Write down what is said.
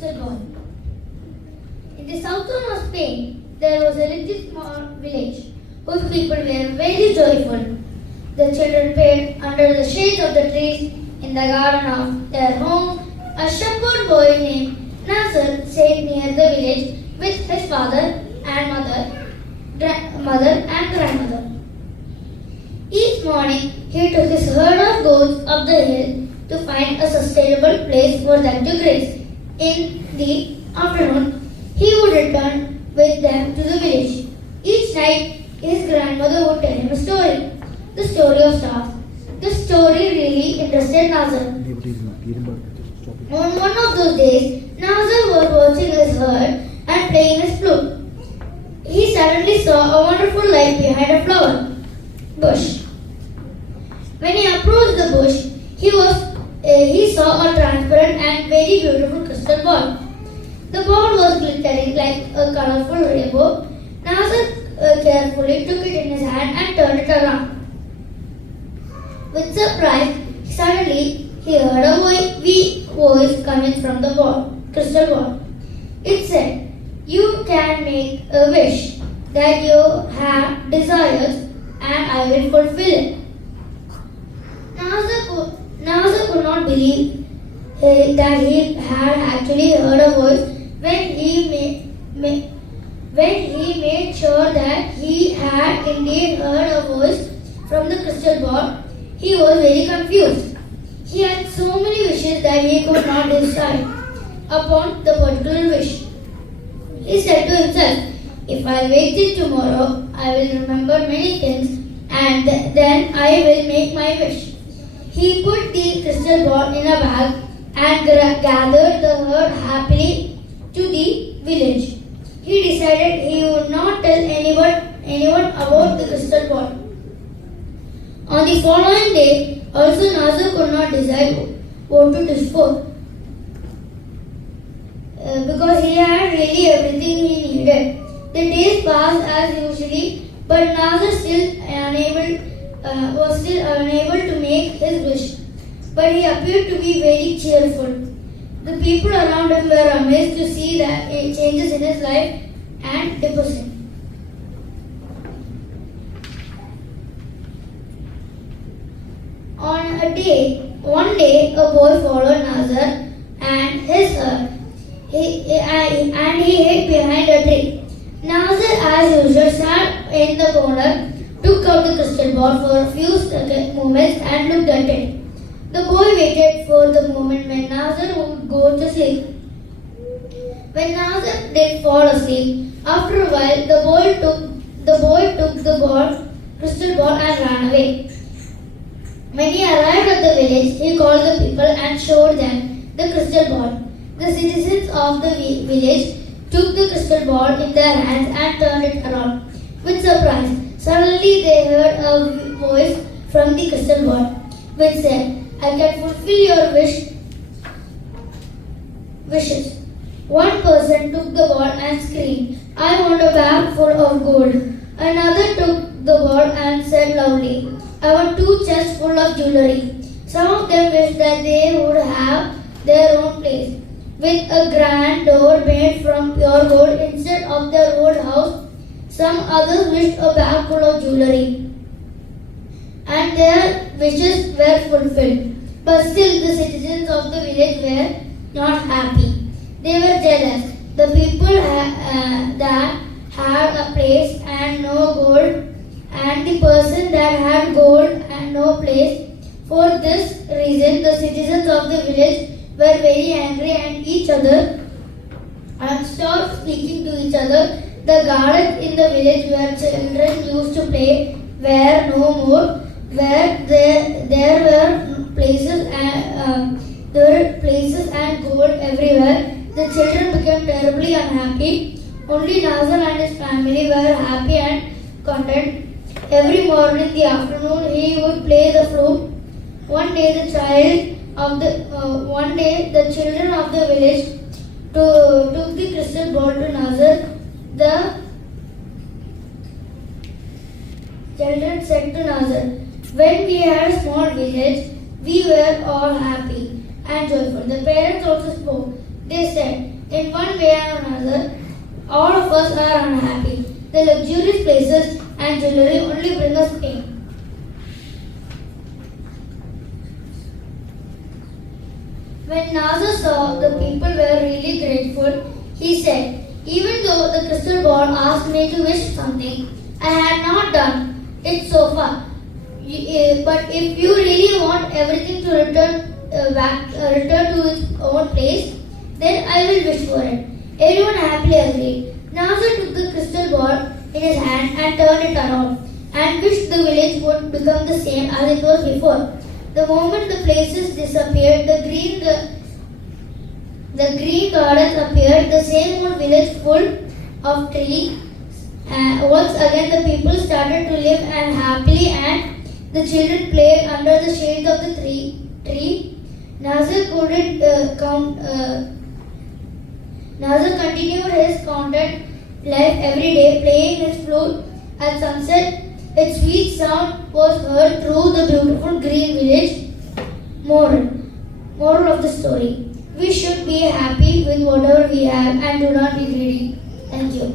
crystal ball. In the southern of Spain, there was a little small village whose people were very joyful. The children played under the shade of the trees in the garden of their home. A shepherd boy named Nasser stayed near the village with his father and mother and grandmother. Each morning, he took his herd of goats up the hill to find a sustainable place for them to graze. In the afternoon, he would return with them to the village. Each night, his grandmother would tell him a story, the story of stars. The story really interested Nazar. On one of those days, Nazar was watching his herd and playing his flute. He suddenly saw a wonderful light behind a flower bush. When he approached the bush, he saw a transparent and very beautiful crystal ball. The ball was glittering like a colorful rainbow. Nazar carefully took it in his hand and turned it around. With surprise, suddenly he heard a wee voice coming from the crystal ball. It said, "You can make a wish that you have desires and I will fulfill it." Nazar could not believe that he had actually heard a voice. When he made sure that he had indeed heard a voice from the crystal ball, he was very confused. He had so many wishes that he could not decide upon the particular wish. He said to himself, "If I wait till tomorrow, I will remember many things and then I will make my wish." He put the crystal ball in a bag and gathered the herd happily to the village. He decided he would not tell anyone about the crystal ball. On the following day, also Nazar could not decide what to wish for because he had really everything he needed. The days passed as usually, but Nazar was still unable to make his wish. But he appeared to be very cheerful. The people around him were amazed to see that changes in his life and deposit. One day, a boy followed Nazar and his herd. He hid behind a tree. Nazar, as usual, sat in the corner, took out the crystal ball for a few moments and looked at it. The boy waited for the moment when Nazar would go to sleep. When Nazar did fall asleep, after a while, the boy took the crystal ball and ran away. When he arrived at the village, he called the people and showed them the crystal ball. The citizens of the village took the crystal ball in their hands and turned it around. With surprise, suddenly they heard a voice from the crystal ball, which said, "I can fulfill your wishes." One person took the ball and screamed, "I want a bag full of gold." Another took the ball and said loudly, "I want 2 chests full of jewelry." Some of them wished that they would have their own place, with a grand door made from pure gold instead of their old house. Some others wished a bag full of jewelry, and their wishes were fulfilled. But still, the citizens of the village were not happy. They were jealous. The people that had a place and no gold, and the person that had gold and no place. For this reason, the citizens of the village were very angry at each other and stopped speaking to each other. The gardens in the village where children used to play were no more. There were places and gold everywhere. The children became terribly unhappy. Only Nazar and his family were happy and content. Every morning in the afternoon he would play the flute. One day the children of the village took the crystal ball to Nazar. The children said to Nazar, "When we had a small village, we were all happy and joyful." The parents also spoke. They said, In one way or another, all of us are unhappy. The luxurious places and jewelry only bring us pain. When Nazar saw the people were really grateful, he said, "Even though the crystal ball asked me to wish something, I had not done it so far. But if you really want everything to return to its own place, then I will wish for it." Everyone happily agreed. Nazar took the crystal ball in his hand and turned it around and wished the village would become the same as it was before. The moment the places disappeared, the green gardens appeared, the same old village full of trees. Once again, the people started to live happily, and the children played under the shades of the tree. Nazar continued his content life every day, playing his flute at sunset. Its sweet sound was heard through the beautiful green village. Moral of the story: we should be happy with whatever we have and do not be greedy. Thank you.